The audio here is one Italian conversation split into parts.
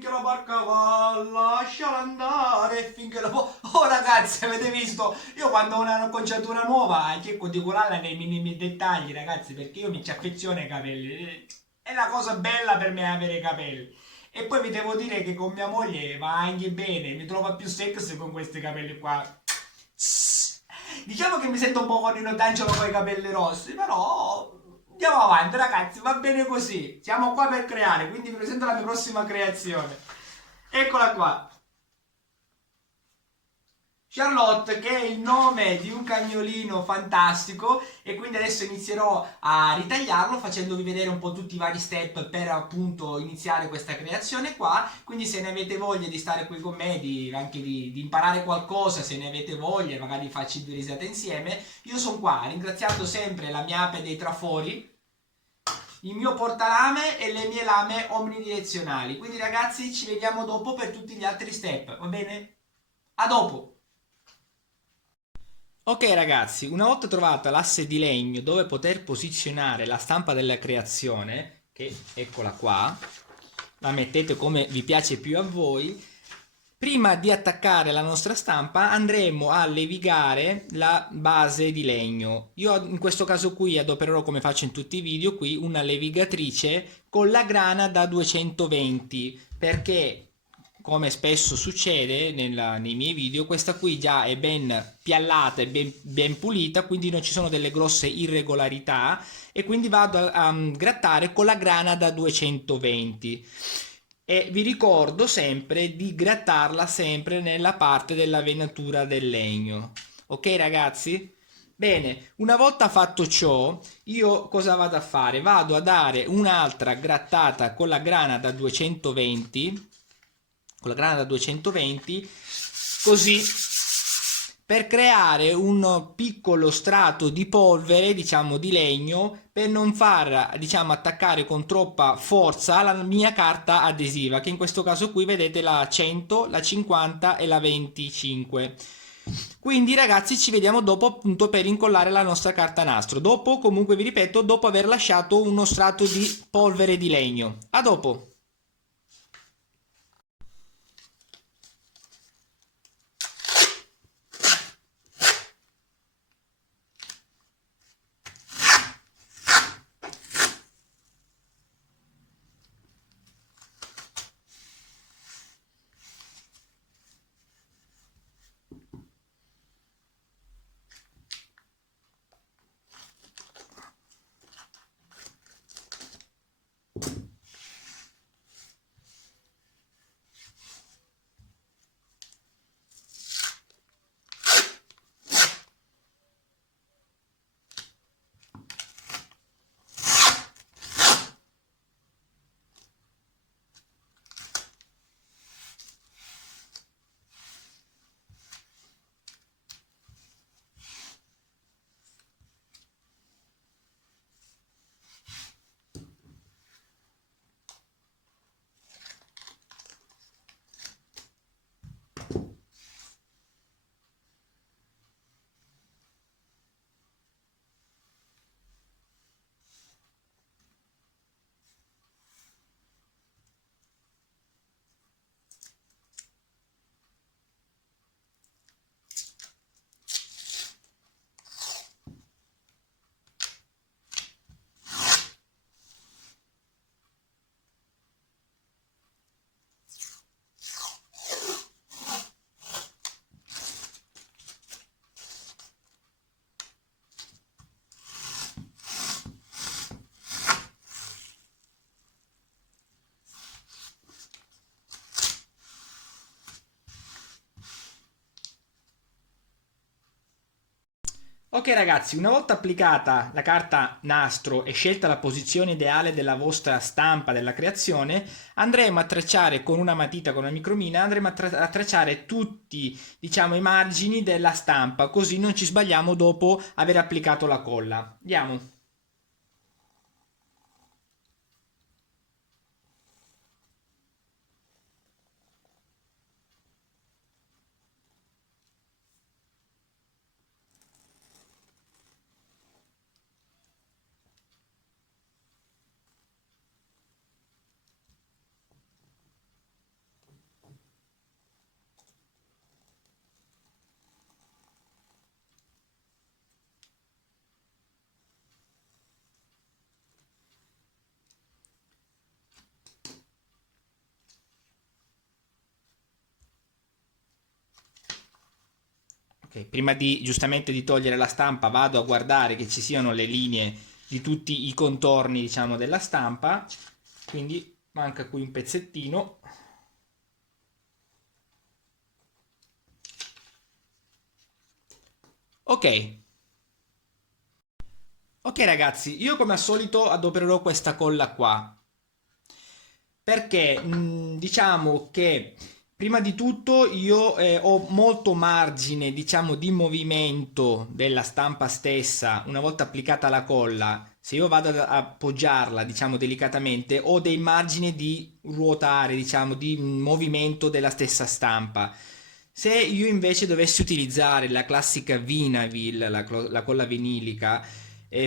finché la barca va, lasciala andare finché la Oh ragazzi, avete visto? Io quando ho una acconciatura nuova cerco di curarla nei minimi dettagli, ragazzi, perché io mi ci affeziono ai capelli. È la cosa bella per me avere i capelli. E poi vi devo dire che con mia moglie va anche bene, mi trova più sexy con questi capelli qua. Diciamo che mi sento un po' con Nino D'Angelo con i capelli rossi, però andiamo avanti ragazzi, va bene così. Siamo qua per creare, quindi vi presento la mia prossima creazione. Eccola qua. Charlotte, che è il nome di un cagnolino fantastico, e quindi adesso inizierò a ritagliarlo facendovi vedere un po' tutti i vari step per appunto iniziare questa creazione qua. Quindi se ne avete voglia di stare qui con me, anche di imparare qualcosa, se ne avete voglia, magari facci due risate insieme, io sono qua, ringraziando sempre la mia ape dei trafori, il mio portalame e le mie lame omnidirezionali. Quindi ragazzi, ci vediamo dopo per tutti gli altri step, va bene? A dopo! Ok ragazzi, una volta trovata l'asse di legno dove poter posizionare la stampa della creazione, che eccola qua, la mettete come vi piace più a voi, prima di attaccare la nostra stampa andremo a levigare la base di legno. Io in questo caso qui adopererò, come faccio in tutti i video, qui una levigatrice con la grana da 220, perché come spesso succede nei miei video, questa qui già è ben piallata e ben pulita, quindi non ci sono delle grosse irregolarità, e quindi vado a grattare con la grana da 220. E vi ricordo sempre di grattarla sempre nella parte della venatura del legno. Ok ragazzi? Bene, una volta fatto ciò, io cosa vado a fare? Vado a dare un'altra grattata con la grana da 220, così, per creare un piccolo strato di polvere, diciamo di legno, per non far, diciamo, attaccare con troppa forza la mia carta adesiva, che in questo caso qui vedete la 100, la 50 e la 25. Quindi ragazzi, ci vediamo dopo appunto per incollare la nostra carta nastro. Dopo, comunque vi ripeto, dopo aver lasciato uno strato di polvere di legno. A dopo. Ok ragazzi, una volta applicata la carta nastro e scelta la posizione ideale della vostra stampa della creazione, andremo a tracciare con una matita, con una micromina, andremo a tracciare tutti, diciamo, i margini della stampa, così non ci sbagliamo dopo aver applicato la colla. Andiamo. Ok, prima di giustamente di togliere la stampa vado a guardare che ci siano le linee di tutti i contorni, diciamo, della stampa, quindi manca qui un pezzettino. Ok, ok ragazzi, io come al solito adopererò questa colla qua. Perché diciamo che prima di tutto io ho molto margine, diciamo, di movimento della stampa stessa una volta applicata la colla. Se io vado ad appoggiarla, diciamo, delicatamente, ho dei margini di ruotare, diciamo, di movimento della stessa stampa. Se io invece dovessi utilizzare la classica Vinavil, la colla vinilica,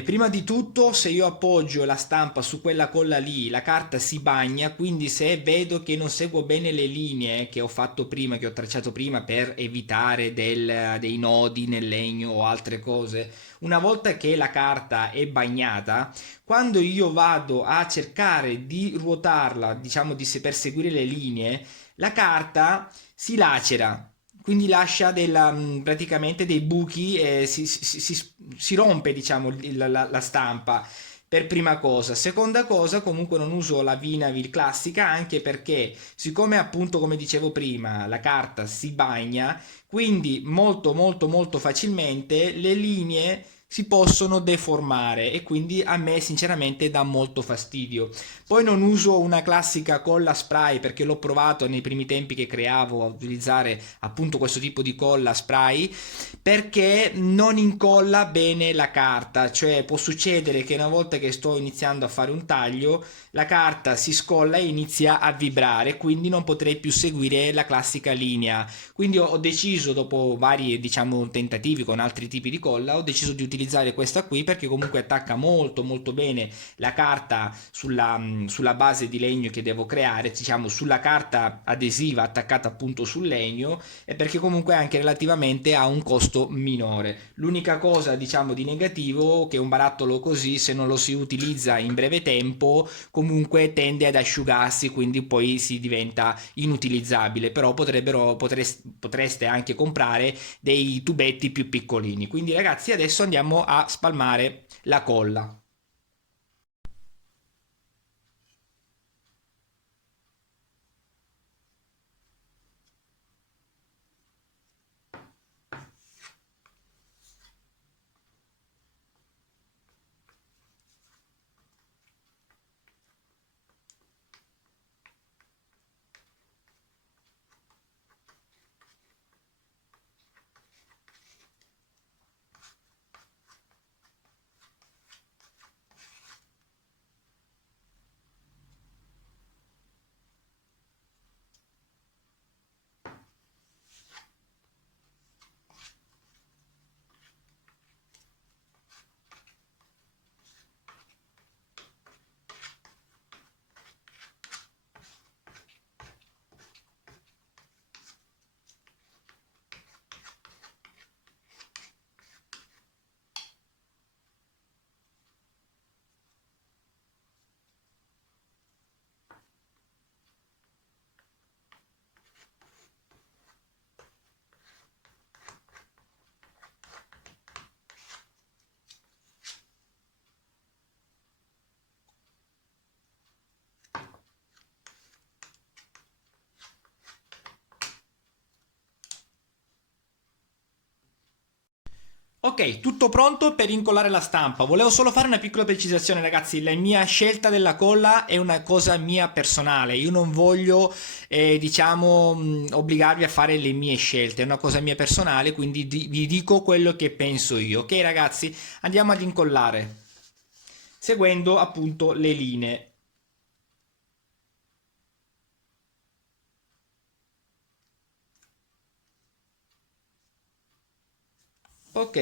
prima di tutto, se io appoggio la stampa su quella colla lì, la carta si bagna, quindi se vedo che non seguo bene le linee che ho fatto prima, che ho tracciato prima per evitare dei nodi nel legno o altre cose, una volta che la carta è bagnata, quando io vado a cercare di ruotarla, diciamo per seguire le linee, la carta si lacera, quindi lascia praticamente dei buchi e si rompe, diciamo, la stampa per prima cosa. Seconda cosa, comunque non uso la Vinavil classica anche perché, siccome appunto, come dicevo prima, la carta si bagna, quindi molto molto molto facilmente le linee si possono deformare e quindi a me sinceramente dà molto fastidio. Poi non uso una classica colla spray perché l'ho provato nei primi tempi che creavo a utilizzare appunto questo tipo di colla spray perché non incolla bene la carta, cioè può succedere che una volta che sto iniziando a fare un taglio la carta si scolla e inizia a vibrare, quindi non potrei più seguire la classica linea. Quindi ho deciso, dopo vari, diciamo, tentativi con altri tipi di colla, ho deciso di utilizzare questa qui perché comunque attacca molto molto bene la carta sulla base di legno che devo creare, diciamo sulla carta adesiva attaccata appunto sul legno, e perché comunque anche relativamente ha un costo minore. L'unica cosa, diciamo, di negativo è che un barattolo così, se non lo si utilizza in breve tempo, comunque tende ad asciugarsi, quindi poi si diventa inutilizzabile. Però potreste anche comprare dei tubetti più piccolini. Quindi ragazzi, adesso andiamo a spalmare la colla. Ok, tutto pronto per incollare la stampa. Volevo solo fare una piccola precisazione, ragazzi. La mia scelta della colla è una cosa mia personale. Io non voglio, diciamo, obbligarvi a fare le mie scelte. È una cosa mia personale, quindi vi dico quello che penso io. Ok, ragazzi, andiamo ad incollare, seguendo appunto le linee. Ok.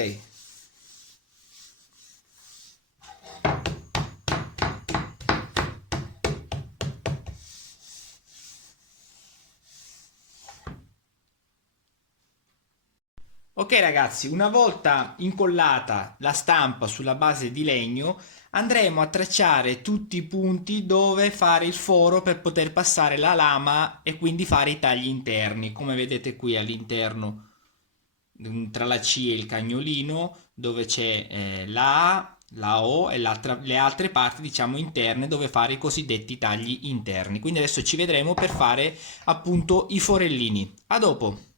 Ok ragazzi, una volta incollata la stampa sulla base di legno, andremo a tracciare tutti i punti dove fare il foro per poter passare la lama e quindi fare i tagli interni, come vedete qui all'interno tra la C e il cagnolino, dove c'è la A, la O e le altre parti, diciamo, interne, dove fare i cosiddetti tagli interni. Quindi adesso ci vedremo per fare appunto i forellini. A dopo!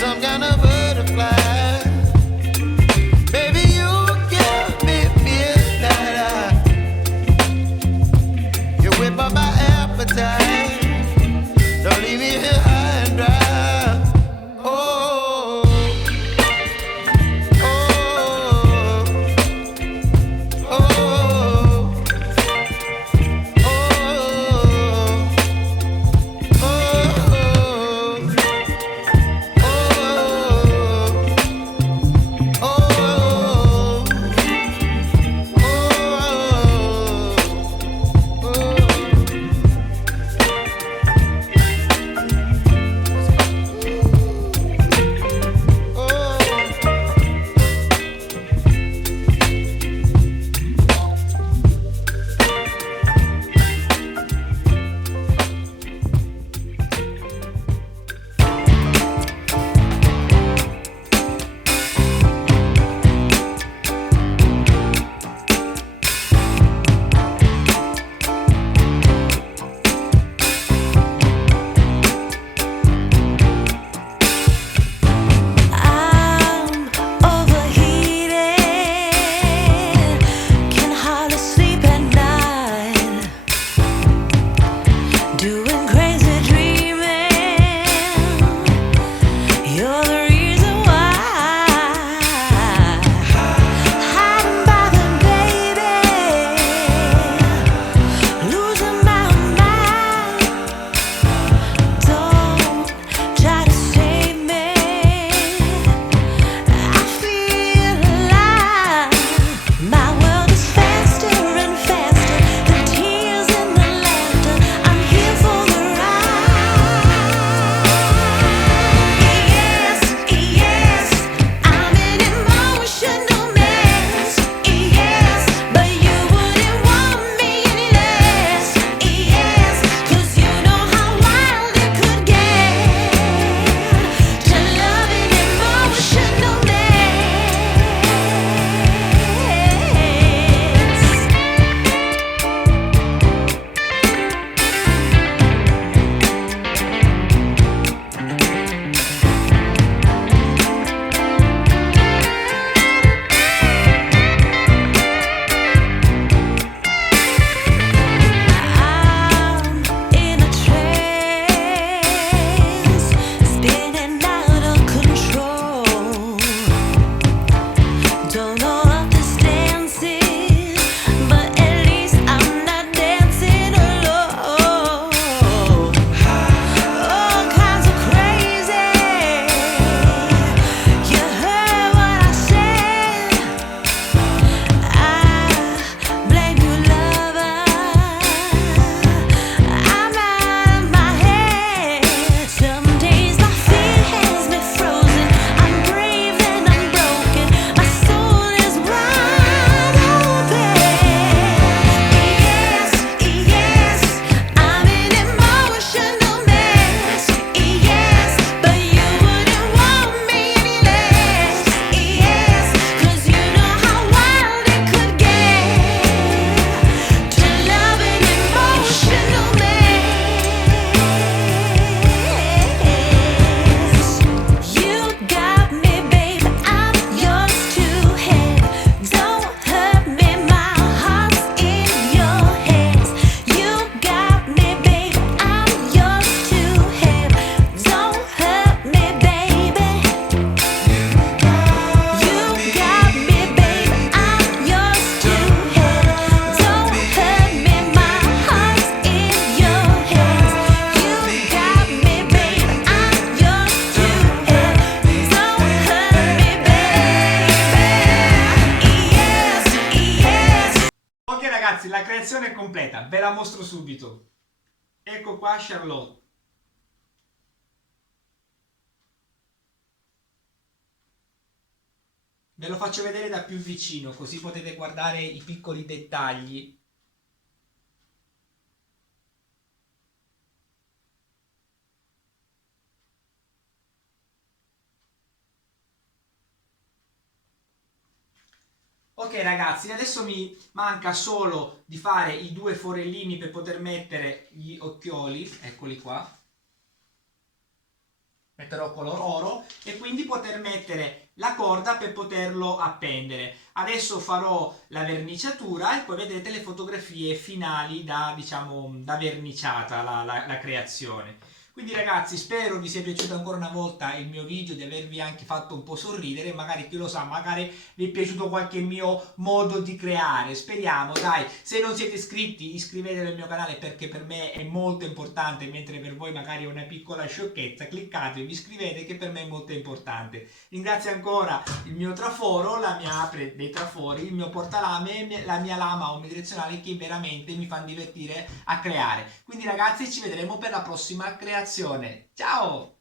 Some kind of butterfly. Baby, you creazione è completa, ve la mostro subito. Ecco qua Charlotte. Ve lo faccio vedere da più vicino, così potete guardare i piccoli dettagli. Ok ragazzi, adesso mi manca solo di fare i due forellini per poter mettere gli occhioli, eccoli qua. Metterò color oro e quindi poter mettere la corda per poterlo appendere. Adesso farò la verniciatura e poi vedrete le fotografie finali da, diciamo, da verniciata la creazione. Quindi ragazzi, spero vi sia piaciuto ancora una volta il mio video, di avervi anche fatto un po' sorridere, magari chi lo sa, magari vi è piaciuto qualche mio modo di creare, speriamo, dai. Se non siete iscritti, iscrivetevi al mio canale perché per me è molto importante, mentre per voi magari è una piccola sciocchezza. Cliccate, vi iscrivete che per me è molto importante. Ringrazio ancora il mio traforo, la mia apre dei trafori, il mio portalame, la mia lama omnidirezionale che veramente mi fanno divertire a creare. Quindi ragazzi, ci vedremo per la prossima creazione. Ciao!